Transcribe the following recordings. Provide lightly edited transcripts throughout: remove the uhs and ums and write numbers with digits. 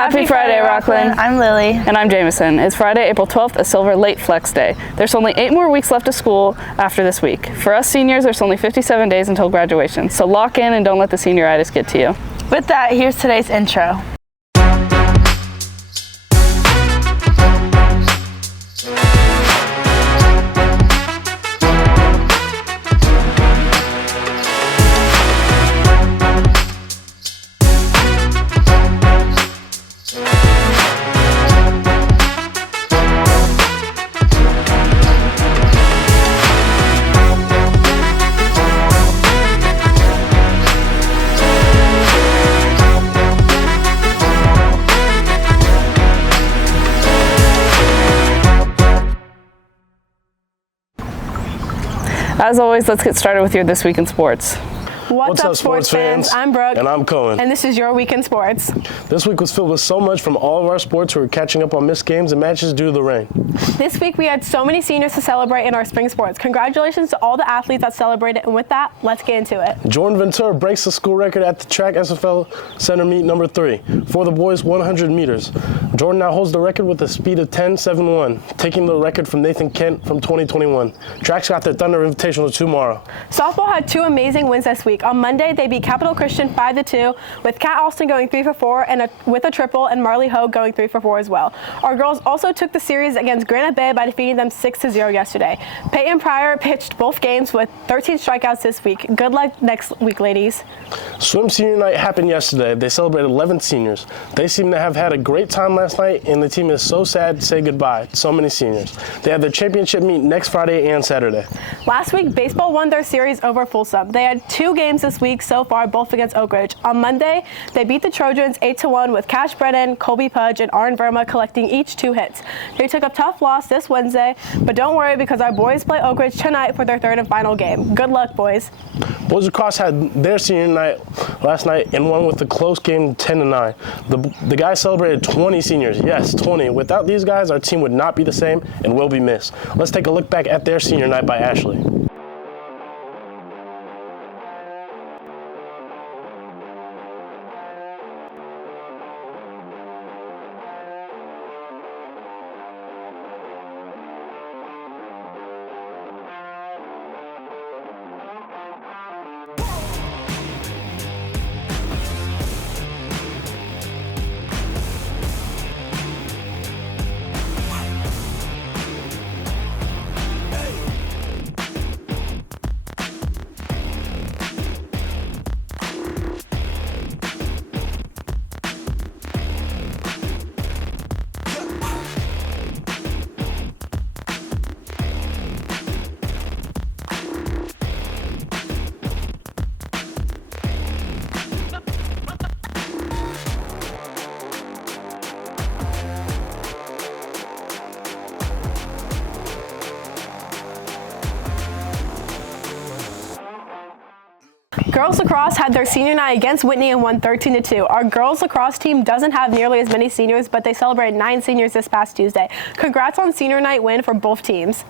Happy Friday, Rockland. I'm Lily. And I'm Jameson. It's Friday, April 12th, a silver late flex day. There's only 8 more weeks left of school after this week. For us seniors, there's only 57 days until graduation. So lock in and don't let the senioritis get to you. With that, here's today's intro. As always, let's get started with your This Week in Sports. What's up, sports fans? I'm Brooke. And I'm Cohen. And this is your Week in Sports. This week was filled with so much from all of our sports who are catching up on missed games and matches due to the rain. This week we had so many seniors to celebrate in our spring sports. Congratulations to all the athletes that celebrated, and with that, let's get into it. Jordan Ventura breaks the school record at the track SFL Center meet number 3 for the boys 100 meters. Jordan now holds the record with a speed of 10.71, taking the record from Nathan Kent from 2021. Track's got their Thunder Invitational tomorrow. Softball had 2 amazing wins this week. On Monday, they beat Capital Christian 5-2, with Kat Alston going 3 for 4 and with a triple, and Marley Hogue going 3 for 4 as well. Our girls also took the series against Granite Bay by defeating them 6-0 yesterday. Peyton Pryor pitched both games with 13 strikeouts this week. Good luck next week, ladies. Swim senior night happened yesterday. They celebrated 11 seniors. They seem to have had a great time last night, and the team is so sad to say goodbye to so many seniors. They have their championship meet next Friday and Saturday. Last week, baseball won their series over Folsom. They had 2 games this week so far, both against Oak Ridge. On Monday, they beat the Trojans 8-1 with Cash Brennan, Colby Pudge, and Aaron Verma collecting each 2 hits. They took a tough loss this Wednesday, but don't worry because our boys play Oak Ridge tonight for their 3rd and final game. Good luck, boys. Boys Lacrosse had their senior night last night and won with a close game 10-9. The guys celebrated 20 seniors. Yes, 20. Without these guys, our team would not be the same and will be missed. Let's take a look back at their senior night by Ashley. Girls lacrosse had their senior night against Whitney and won 13-2. Our girls lacrosse team doesn't have nearly as many seniors, but they celebrated 9 seniors this past Tuesday. Congrats on senior night win for both teams.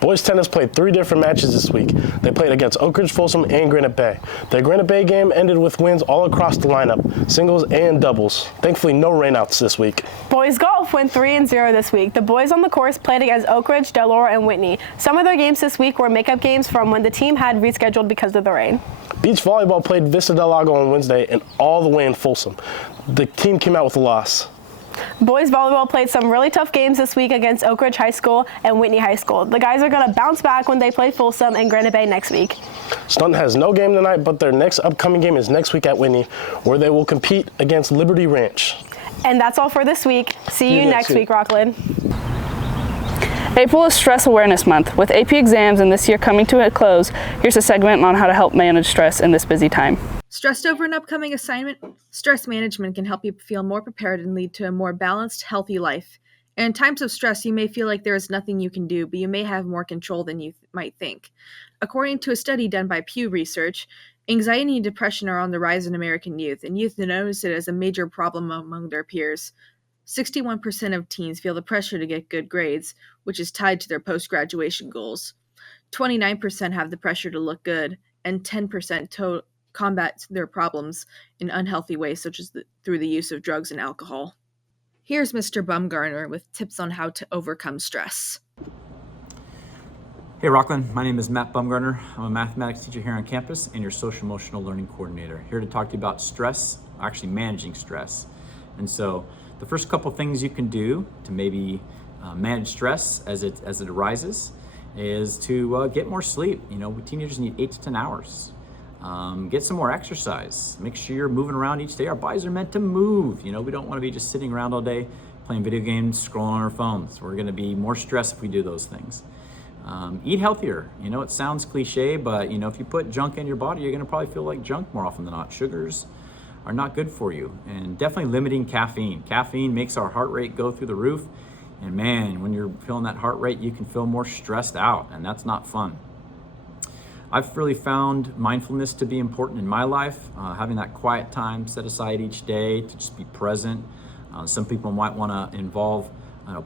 Boys tennis played 3 different matches this week. They played against Oak Ridge, Folsom, and Granite Bay. The Granite Bay game ended with wins all across the lineup, singles and doubles. Thankfully, no rainouts this week. Boys golf went 3-0 this week. The boys on the course played against Oak Ridge, Delora, and Whitney. Some of their games this week were makeup games from when the team had rescheduled because of the rain. Beach volleyball played Vista Del Lago on Wednesday and all the way in Folsom. The team came out with a loss. Boys volleyball played some really tough games this week against Oak Ridge High School and Whitney High School. The guys are going to bounce back when they play Folsom and Granite Bay next week. Staunton has no game tonight, but their next upcoming game is next week at Whitney, where they will compete against Liberty Ranch. And that's all for this week. See you next week, Rockland. April is Stress Awareness Month. With AP exams and this year coming to a close, here's a segment on how to help manage stress in this busy time. Stressed over an upcoming assignment? Stress management can help you feel more prepared and lead to a more balanced, healthy life. And in times of stress, you may feel like there is nothing you can do, but you may have more control than you might think. According to a study done by Pew Research, anxiety and depression are on the rise in American youth, and youth notice it as a major problem among their peers. 61% of teens feel the pressure to get good grades, which is tied to their post-graduation goals. 29% have the pressure to look good, and 10% combat their problems in unhealthy ways, such as through the use of drugs and alcohol. Here's Mr. Bumgarner with tips on how to overcome stress. Hey Rockland, my name is Matt Bumgarner. I'm a mathematics teacher here on campus and your social emotional learning coordinator. Here to talk to you about stress, actually managing stress. And so the first couple things you can do to maybe manage stress as it arises is to get more sleep. You know, teenagers need 8 to 10 hours. Get some more exercise. Make sure you're moving around each day. Our bodies are meant to move. You know, we don't want to be just sitting around all day playing video games, scrolling on our phones. We're going to be more stressed if we do those things. Eat healthier. You know, it sounds cliche, but you know, if you put junk in your body, you're going to probably feel like junk more often than not. Sugars are not good for you, and definitely limiting caffeine. Caffeine makes our heart rate go through the roof, and man, when you're feeling that heart rate, you can feel more stressed out, and that's not fun. I've really found mindfulness to be important in my life, having that quiet time set aside each day to just be present. Some people might want to involve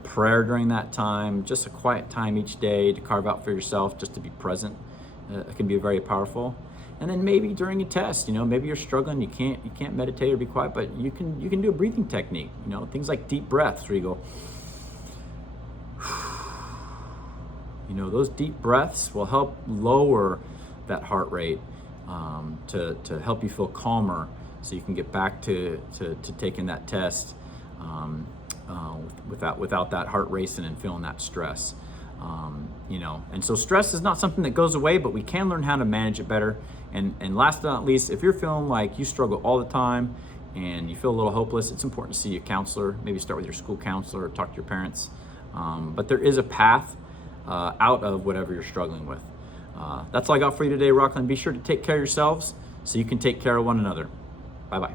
prayer during that time, just a quiet time each day to carve out for yourself, just to be present. It can be very powerful. And then maybe during a test, you know, maybe you're struggling, you can't meditate or be quiet, but you can do a breathing technique, you know, things like deep breaths where you go, you know, those deep breaths will help lower that heart rate to help you feel calmer so you can get back to taking that test without that heart racing and feeling that stress. You know, and so stress is not something that goes away, but we can learn how to manage it better. And last but not least, if you're feeling like you struggle all the time and you feel a little hopeless, it's important to see a counselor. Maybe start with your school counselor or talk to your parents. But there is a path out of whatever you're struggling with. That's all I got for you today, Rockland. Be sure to take care of yourselves so you can take care of one another. Bye-bye.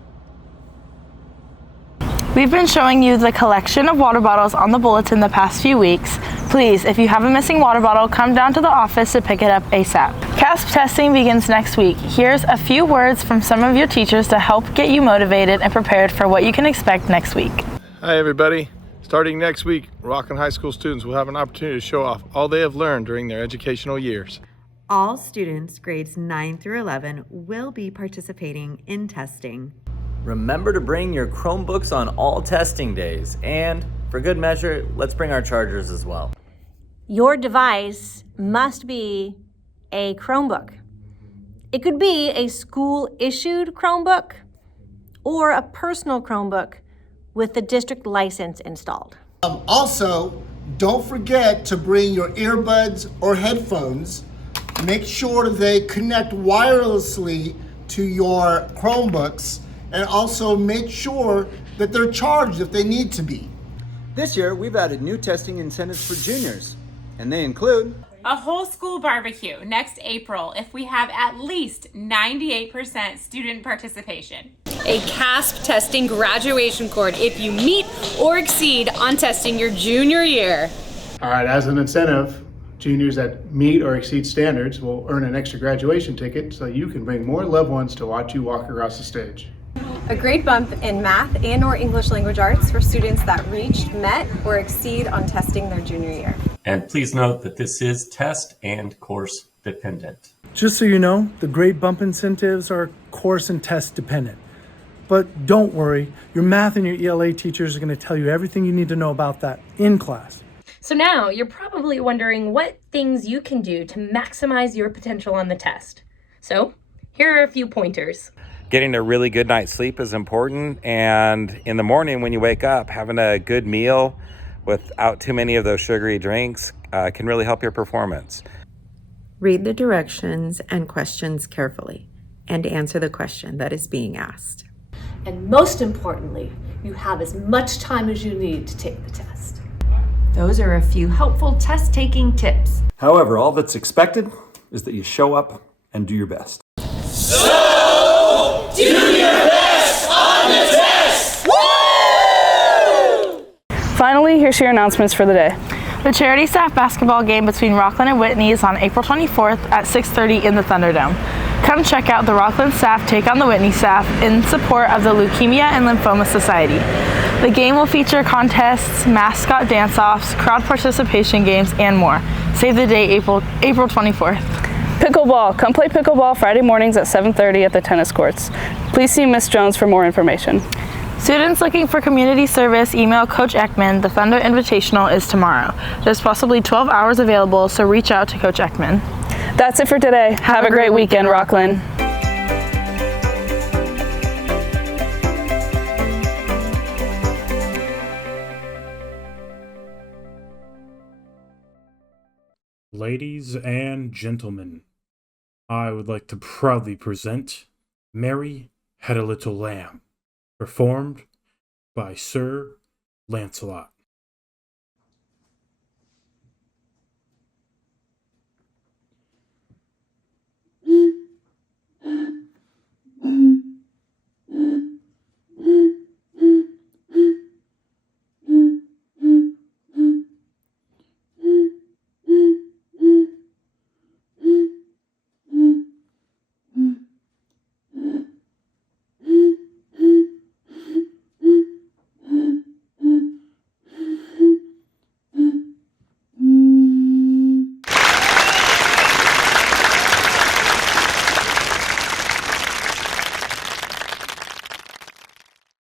We've been showing you the collection of water bottles on the bulletin the past few weeks. Please, if you have a missing water bottle, come down to the office to pick it up ASAP. CAASP testing begins next week. Here's a few words from some of your teachers to help get you motivated and prepared for what you can expect next week. Hi everybody. Starting next week, Rockland High School students will have an opportunity to show off all they have learned during their educational years. All students grades 9 through 11 will be participating in testing. Remember to bring your Chromebooks on all testing days, and for good measure, let's bring our chargers as well. Your device must be a Chromebook. It could be a school-issued Chromebook or a personal Chromebook with the district license installed. Also, don't forget to bring your earbuds or headphones. Make sure they connect wirelessly to your Chromebooks, and also make sure that they're charged if they need to be. This year, we've added new testing incentives for juniors, and they include a whole school barbecue next April if we have at least 98% student participation. A CAASP testing graduation cord if you meet or exceed on testing your junior year. All right, as an incentive, juniors that meet or exceed standards will earn an extra graduation ticket so you can bring more loved ones to watch you walk across the stage. A grade bump in math and or English language arts for students that reached, met, or exceed on testing their junior year. And please note that this is test and course dependent. Just so you know, the grade bump incentives are course and test dependent. But don't worry, your math and your ELA teachers are going to tell you everything you need to know about that in class. So now you're probably wondering what things you can do to maximize your potential on the test. So here are a few pointers. Getting a really good night's sleep is important, and in the morning when you wake up, having a good meal without too many of those sugary drinks can really help your performance. Read the directions and questions carefully and answer the question that is being asked. And most importantly, you have as much time as you need to take the test. Those are a few helpful test-taking tips. However, all that's expected is that you show up and do your best. So, do your best on the test! Woo! Finally, here's your announcements for the day. The charity staff basketball game between Rockland and Whitney is on April 24th at 6:30 in the Thunderdome. Come check out the Rockland staff take on the Whitney staff in support of the Leukemia and Lymphoma Society. The game will feature contests, mascot dance-offs, crowd participation games, and more. Save the date, April 24th. Pickleball. Come play pickleball Friday mornings at 7:30 at the tennis courts. Please see Miss Jones for more information. Students looking for community service, email Coach Ekman. The Thunder Invitational is tomorrow. There's possibly 12 hours available, so reach out to Coach Ekman. That's it for today. Have a great weekend, Rockland. Ladies and gentlemen, I would like to proudly present Mary Had a Little Lamb, performed by Sir Lancelot.